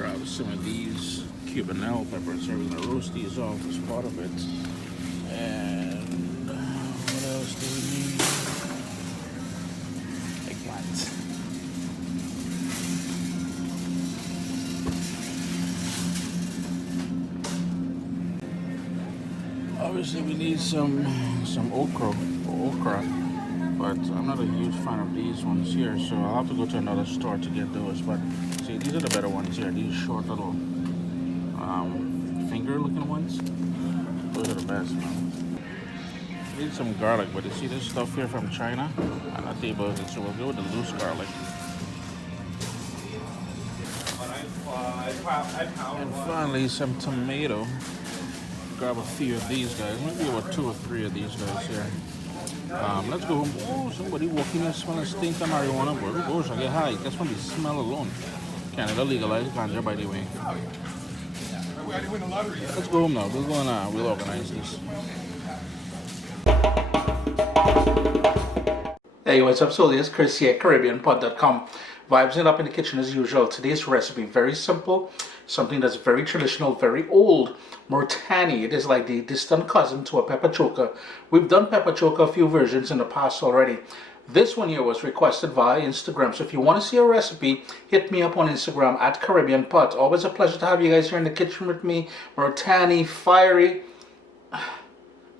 grab some of these cubanelle peppers. So we're gonna roast these off as part of it. And what else do we need? Eggplant. Obviously, we need some okra, but I'm not a huge fan of these ones here, so I'll have to go to another store to get those. But see, these are the better ones here. These short little finger-looking ones. Those are the best, man. Need some garlic, but you see this stuff here from China? I'm not able with it, so we'll go with the loose garlic. And finally, some tomato. Grab a few of these guys, maybe about 2 or 3 of these guys here. Let's go home. Oh, somebody walking in smelling stink of marijuana, bro. Oh, I get high. That's from the smell alone. Canada legalized ganja, by the way. Let's go home now. We'll organize this. Hey, what's up, soldiers? Chris here, CaribbeanPod.com. Vibes it up in the kitchen as usual. Today's recipe, very simple. Something that's very traditional, very old. Murtani. It is like the distant cousin to a pepper choka. We've done pepper choka, a few versions in the past already. This one here was requested via Instagram. So if you want to see a recipe, hit me up on Instagram at CaribbeanPod. Always a pleasure to have you guys here in the kitchen with me. Murtani, fiery.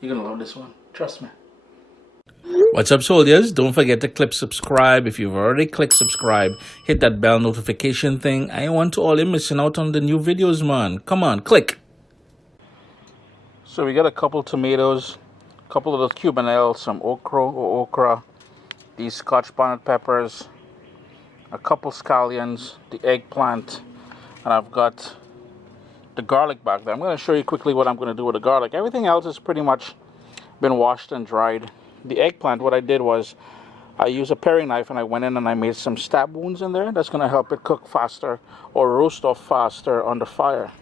You're going to love this one. Trust me. What's up, soldiers? Don't forget to click subscribe. If you've already clicked subscribe, hit that bell notification thing. I want to all you missing out on the new videos, man. Come on, click. So we got a couple tomatoes, a couple of the cubanelle, some okra, these scotch bonnet peppers, a couple scallions, the eggplant, and I've got the garlic back there. I'm going to show you quickly what I'm going to do with the garlic. Everything else has pretty much been washed and dried. The eggplant, what I did was I used a paring knife and I went in and I made some stab wounds in there. That's going to help it cook faster or roast off faster on the fire.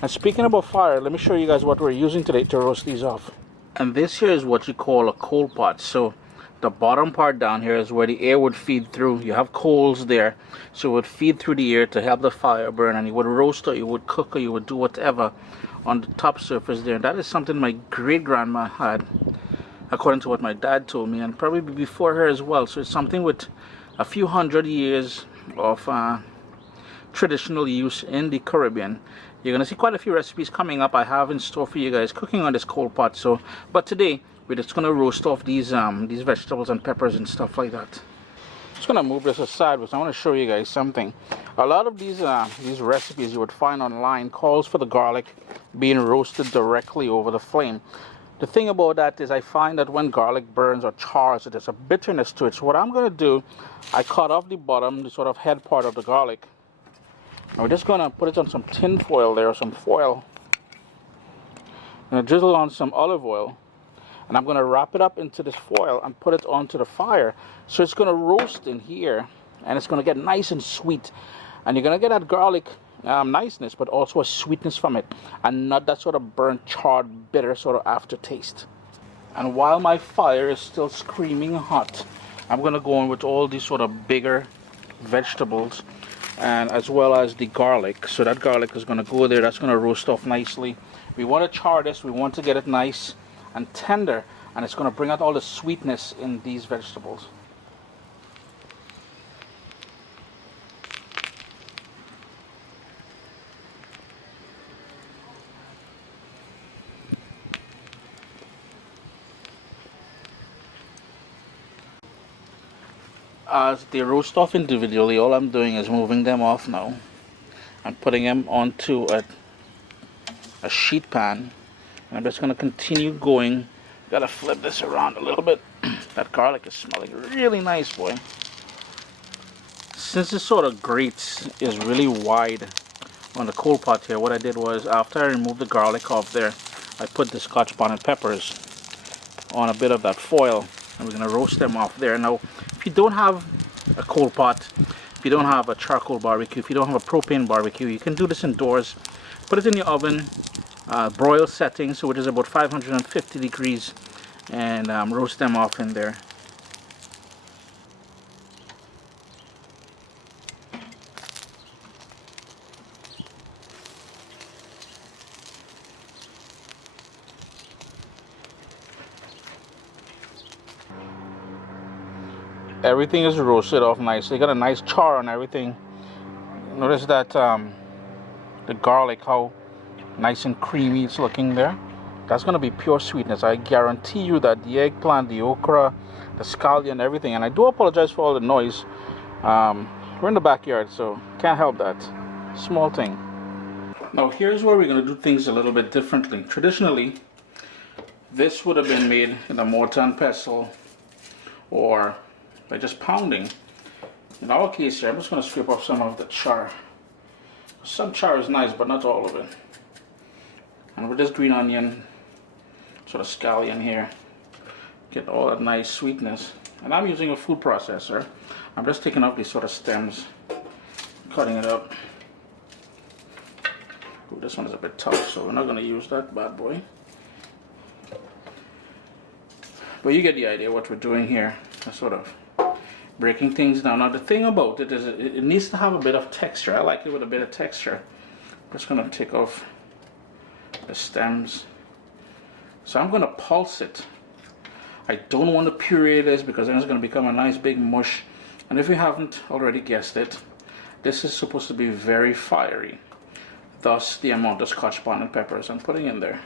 And speaking about fire, let me show you guys what we're using today to roast these off. And this here is what you call a coal pot. So the bottom part down here is where the air would feed through. You have coals there, so it would feed through the air to help the fire burn, and you would roast or you would cook or you would do whatever on the top surface there. That is something my great-grandma had, according to what my dad told me, and probably before her as well. So it's something with a few hundred years of traditional use in the Caribbean. You're going to see quite a few recipes coming up I have in store for you guys cooking on this coal pot. So, but today we're just going to roast off these vegetables and peppers and stuff like that. Just going to move this aside because I want to show you guys something. A lot of these recipes you would find online calls for the garlic being roasted directly over the flame. The thing about that is I find that when garlic burns or chars, there's a bitterness to it. So what I'm going to do, I cut off the bottom, the sort of head part of the garlic. And we're just going to put it on some tin foil there, or some foil. I'm going to drizzle on some olive oil. And I'm going to wrap it up into this foil and put it onto the fire. So it's going to roast in here. And it's going to get nice and sweet. And you're going to get that garlic niceness, but also a sweetness from it, and not that sort of burnt, charred, bitter sort of aftertaste. And while my fire is still screaming hot, I'm going to go in with all these sort of bigger vegetables, and as well as the garlic. So that garlic is going to go there. That's going to roast off nicely. We want to char this. We want to get it nice and tender, and it's going to bring out all the sweetness in these vegetables. As they roast off individually, all I'm doing is moving them off now and putting them onto a sheet pan. And I'm just going to continue going. Gotta flip this around a little bit. That garlic is smelling really nice, boy. Since this sort of grate is really wide on the coal pot here, what I did was after I removed the garlic off there, I put the scotch bonnet peppers on a bit of that foil, and we're going to roast them off there. Now, if you don't have a coal pot, if you don't have a charcoal barbecue, if you don't have a propane barbecue, you can do this indoors. Put it in your oven, broil setting, so it is about 550 degrees, and roast them off in there. Everything is roasted off nicely. Got a nice char on everything. Notice that the garlic, how nice and creamy it's looking there. That's going to be pure sweetness. I guarantee you that the eggplant, the okra, the scallion, everything. And I do apologize for all the noise. We're in the backyard, so can't help that. Small thing. Now here's where we're going to do things a little bit differently. Traditionally, this would have been made in a mortar and pestle or by just pounding. In our case here, I'm just going to scrape off some of the char. Some char is nice, but not all of it. And with this green onion, sort of scallion here, get all that nice sweetness. And I'm using a food processor. I'm just taking off these sort of stems, cutting it up. Ooh, this one is a bit tough, so we're not going to use that bad boy. But you get the idea what we're doing here. We're sort of breaking things down. Now the thing about it is it needs to have a bit of texture. I like it with a bit of texture. I'm just going to take off the stems. So I'm going to pulse it. I don't want to puree this because then it's going to become a nice big mush. And if you haven't already guessed it, this is supposed to be very fiery. Thus the amount of scotch bonnet peppers I'm putting in there.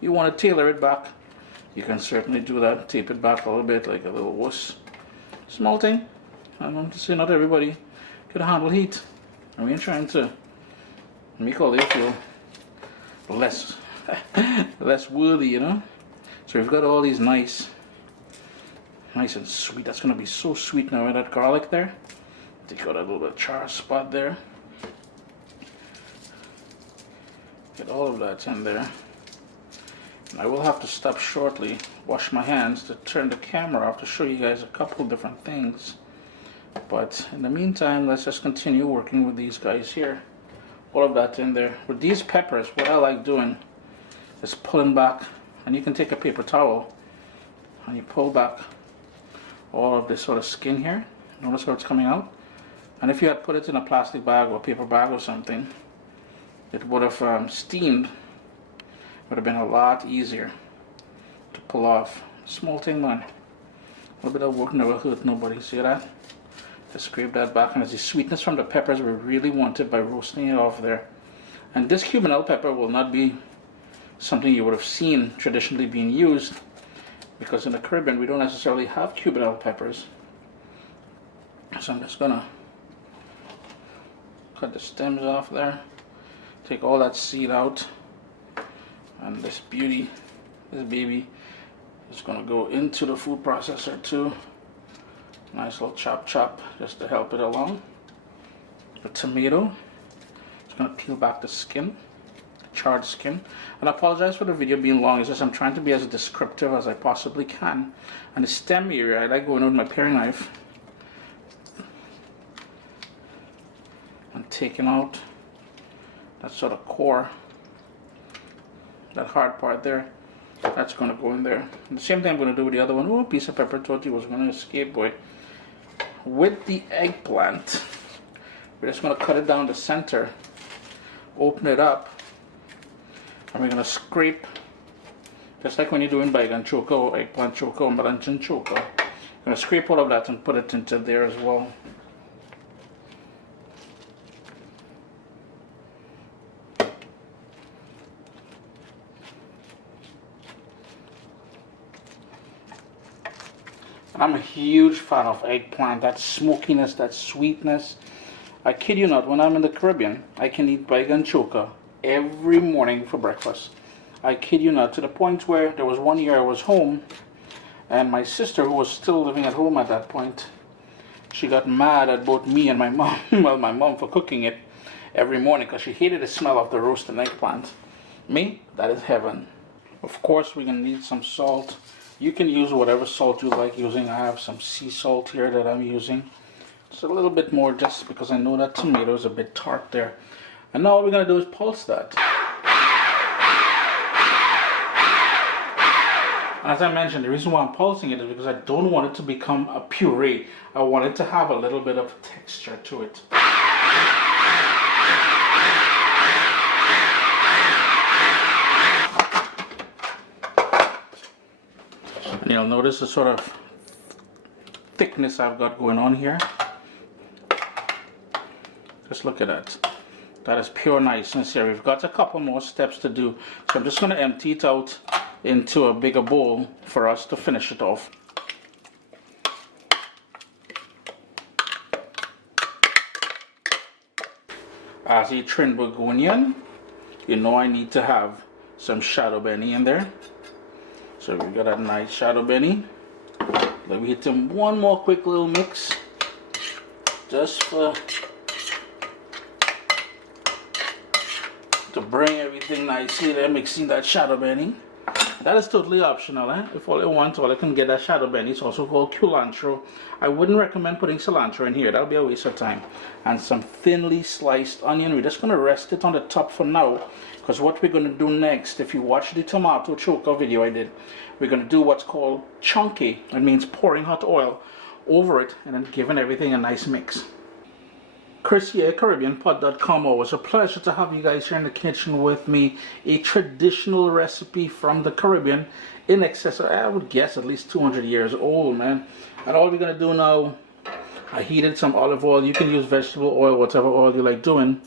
You want to tailor it back, you can certainly do that. Tape it back a little bit like a little wuss. Small thing. I want to say not everybody can handle heat. And we ain't trying to make all they feel less worthy, you know. So we've got all these nice and sweet. That's going to be so sweet now with that garlic there. Take out a little bit of char spot there. Get all of that in there. And I will have to stop shortly, wash my hands to turn the camera off to show you guys a couple of different things. But in the meantime, let's just continue working with these guys here. All of that in there. With these peppers, what I like doing is pulling back, and you can take a paper towel and you pull back all of this sort of skin here. Notice how it's coming out. And if you had put it in a plastic bag or paper bag or something, it would have steamed. Would have been a lot easier to pull off. Small thing, man. A little bit of work never hurt nobody. See that? Just scrape that back, and there's the sweetness from the peppers we really wanted by roasting it off there. And this cubanelle pepper will not be something you would have seen traditionally being used, because in the Caribbean we don't necessarily have cubanelle peppers. So I'm just gonna cut the stems off there, take all that seed out, and this beauty, this baby, is gonna go into the food processor too. Nice little chop just to help it along. The tomato, just gonna peel back the skin, charred skin. And I apologize for the video being long. It's just I'm trying to be as descriptive as I possibly can. And the stem area, I like going with my paring knife and taking out that sort of core, that hard part there. That's going to go in there. And the same thing I'm going to do with the other one. Oh, piece of pepper tortilla was going to escape, boy. With the eggplant, we're just going to cut it down the center, open it up, and we're going to scrape, just like when you're doing baigan choka or eggplant choka or melanjan choka. I'm going to scrape all of that and put it into there as well. I'm a huge fan of eggplant, that smokiness, that sweetness. I kid you not, when I'm in the Caribbean, I can eat baigan choka every morning for breakfast. I kid you not, to the point where there was one year I was home, and my sister, who was still living at home at that point, she got mad at both me and my mom, well, my mom for cooking it every morning because she hated the smell of the roasted eggplant. Me, that is heaven. Of course, we're going to need some salt. You can use whatever salt you like using. I have some sea salt here that I'm using. Just a little bit more just because I know that tomato is a bit tart there. And now what we're going to do is pulse that. As I mentioned, the reason why I'm pulsing it is because I don't want it to become a puree. I want it to have a little bit of texture to it. And you'll notice the sort of thickness I've got going on here. Just look at that. That is pure niceness here. We've got a couple more steps to do. So I'm just going to empty it out into a bigger bowl for us to finish it off. As a trimmed Burgundian, you know I need to have some shado beni in there. So we've got a nice shado beni. Let me hit them one more quick little mix. Just for to bring everything nicely there, mixing that shado beni. That is totally optional, eh? If all you want, all I can get that shado beni. It's also called cilantro. I wouldn't recommend putting cilantro in here. That'll be a waste of time. And some thinly sliced onion. We're just going to rest it on the top for now, because what we're going to do next, if you watch the tomato choka video I did, we're going to do what's called chunky. It means pouring hot oil over it and then giving everything a nice mix. Chris here, CaribbeanPot.com. Always a pleasure to have you guys here in the kitchen with me. A traditional recipe from the Caribbean, in excess of, I would guess, at least 200 years old, man. And all we're going to do now, I heated some olive oil. You can use vegetable oil, whatever oil you like doing.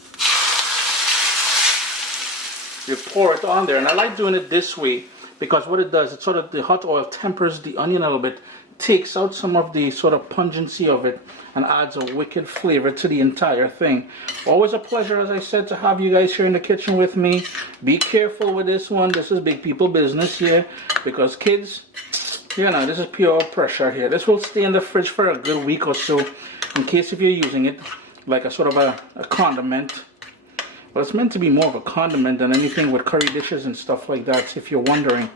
You pour it on there, and I like doing it this way because what it does, it sort of, the hot oil tempers the onion a little bit, takes out some of the sort of pungency of it, and adds a wicked flavor to the entire thing. Always a pleasure, as I said, to have you guys here in the kitchen with me. Be careful with this one. This is big people business here, because kids, you know, this is pure pressure here. This will stay in the fridge for a good week or so, in case if you're using it like a sort of a condiment. Well, it's meant to be more of a condiment than anything with curry dishes and stuff like that, if you're wondering.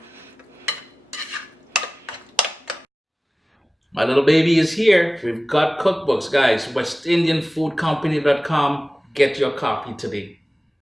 My little baby is here. We've got cookbooks, guys. WestIndianFoodCompany.com. Get your copy today.